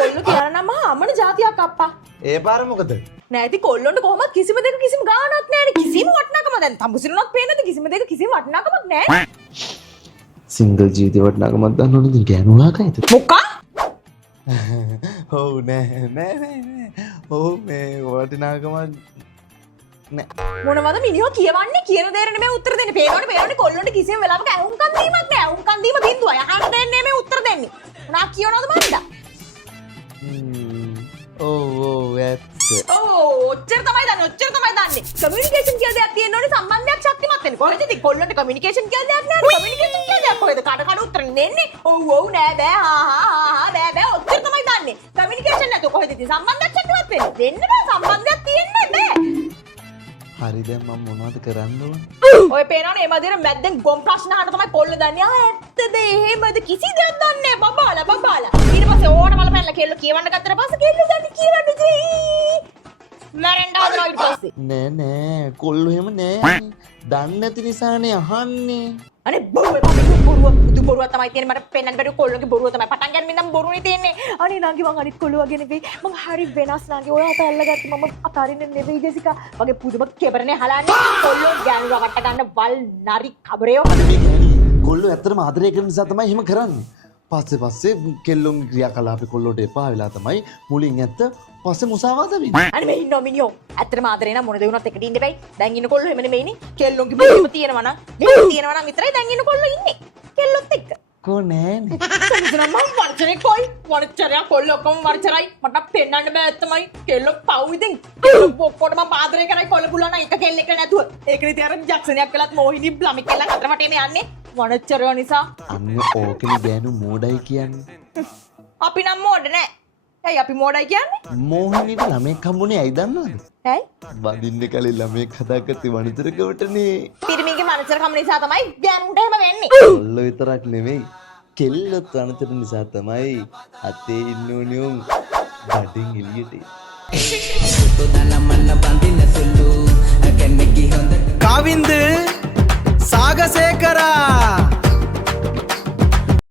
කොල්ලෝ කියලා නම් අමන જાතියක් අප්පා. ඒ පාර මොකද? නෑ ඉතින් කොල්ලොන්ට කොහොමද කිසිම දෙයක කිසිම ගාණක් නෑනේ. කිසිම වටිනාකමක් දැන් තඹුසිරුණක් පේන්නේ නැති කිසිම දෙයක කිසිම වටිනාකමක් නෑ. සිංගල් ජීවිතේ වටිනාකමක් දන්නවනේ ඉතින් ගෑනුවා කයිද? මොකක්? ඔව් නෑ. ඔව් මේ වටිනාකමක් නෑ. මොනවද මිනිහෝ කියවන්නේ කියන දේට නෙමෙයි උත්තර දෙන්නේ. පේනවනේ කොල්ලොන්ට කිසිම වෙලාවක ඇහුම්කන් දීමක් නෑ. ඇහුම්කන් දීම බින්දුවයි. අහන්න දෙන්නේ නෙමෙයි උත්තර දෙන්නේ. මොනා කියනවද මන්ද? ඔව් ඇත්ත. ඔච්චර තමයි දන්නේ. කමියුනිකේෂන් කියලා දෙයක් තියෙනවනේ සම්බන්ධයක් ශක්තිමත් වෙන්න. කොහෙද ඉතින් කොල්ලොන්ට කමියුනිකේෂන් කියලා දෙයක් නෑ. කමියුනිකේෂන් කියලා දෙයක් කොහෙද? කඩ උත්තර දෙන්නේ. ඔව් නෑ බෑ බෑ ඔච්චර තමයි දන්නේ. කමියුනිකේෂන් නැතුව කොහෙද ඉතින් සම්බන්ධයක් ශක්තිමත් වෙන්නේ? දෙන්න බෑ සම්බන්ධයක් තියෙන්නේ බෑ. හරි දැන් මම මොනවද කරන්න ඕන? ඔය පේනවනේ මේ මැදින් මැද්දෙන් ගොම් ප්‍රශ්න අහන්න තමයි කොල්ල දන්නේ. ඇත්තද එහෙමද කිසි දෙයක් දන්නේ නැහැ බබාලා. ඊට පස්සේ ඕන මල පැනලා කෙල්ල කියවන්න ගත්තට පස්සේ කෙල්ල දන්නේ කියවන්නේ ජී. මරෙන්ඩ ආදරෝ ඊට පස්සේ. නෑ කොල්ලෝ එහෙම නෑ. දන්නේ නැති නිසානේ අහන්නේ. අනේ බොරුව තමයි තියෙන්නේ මට පෙන්නන්න බැරි කොල්ලෝගේ බොරුව තමයි පටන් ගන්න මින්දම බොරුනේ තියෙන්නේ. අනේ නංගි මං අනිත් කොල්ලෝ වගේ නෙවෙයි. මං හරි වෙනස් නංගි. ඔය අත අල්ලගත්ත මම අතාරින්නේ නෙවෙයි ජෙසිකා. වගේ පුදුම කෙබරනේ හලන්නේ. කොල්ලෝ ගෑනු රවට්ට ගන්න වල් නරි කබරයෝ. කොල්ලෝ ඇත්තටම ආදරය කරන නිසා තමයි එහෙම කරන්නේ. පස්සේ කෙල්ලොන්ගේ ක්‍රියාකලාපේ කොල්ලෝට එපා වෙලා තමයි මුලින් ඇත්ත පස්සේ මුසාවාද වෙන්නේ. අනේ මේ ඉන්නෝ මිනිහෝ. ඇත්තටම ආදරේ නම් මොන දේ වුණත් එකට ඉන්න බෑයි. දැන් ඉන්න කොල්ලෝ එහෙම නෙමෙයිනේ. කෙල්ලොන්ගේ බොරුව තියෙනවා නම් විතරයි දැන් ඉන්න කොල්ලෝ ඉන්නේ. කෙල්ලොත් එක්ක. කො නෑනේ. සම්සනම් මම වර්චනේ කොයි වර්චරයා කොල්ලෝ ඔක්කොම වර්චරයි. මට පෙන්නන්න බෑ ඇත්තමයි. කෙල්ලෝ පව් ඉතින්. ඔක්කොටම ආදරේ කරයි කොල්ල පුළුවන් නම් එක කෙල්ලෙක් නැතුව. ඒකනේ ඉතින් අර ජැක්සනයක් කළත් මොහිනි ළමයි කියලා හතර වටේම යන්නේ. වනච්චරයෝ නිසා. අන්න ඕකනේ ගෑනු මෝඩයි කියන්නේ. අපි නම් මෝඩ නෑ. ඇයි අපි මෝඩයි කියන්නේ? මෝහිනීට ළමෙක් හම්බුනේ ඇයි දන්නවද? ඇයි? වදින්න කලින් ළමෙක් හදාගත්තේ වනිතරකවටනේ. පිරිමිගේ මනසරකම නිසා තමයි ගෑනුන්ට එහෙම වෙන්නේ. කොල්ල විතරක් නෙමෙයි. කෙල්ලොත් වනතර නිසා තමයි අතේ ඉන්න උණුම් බඩින් එළියට.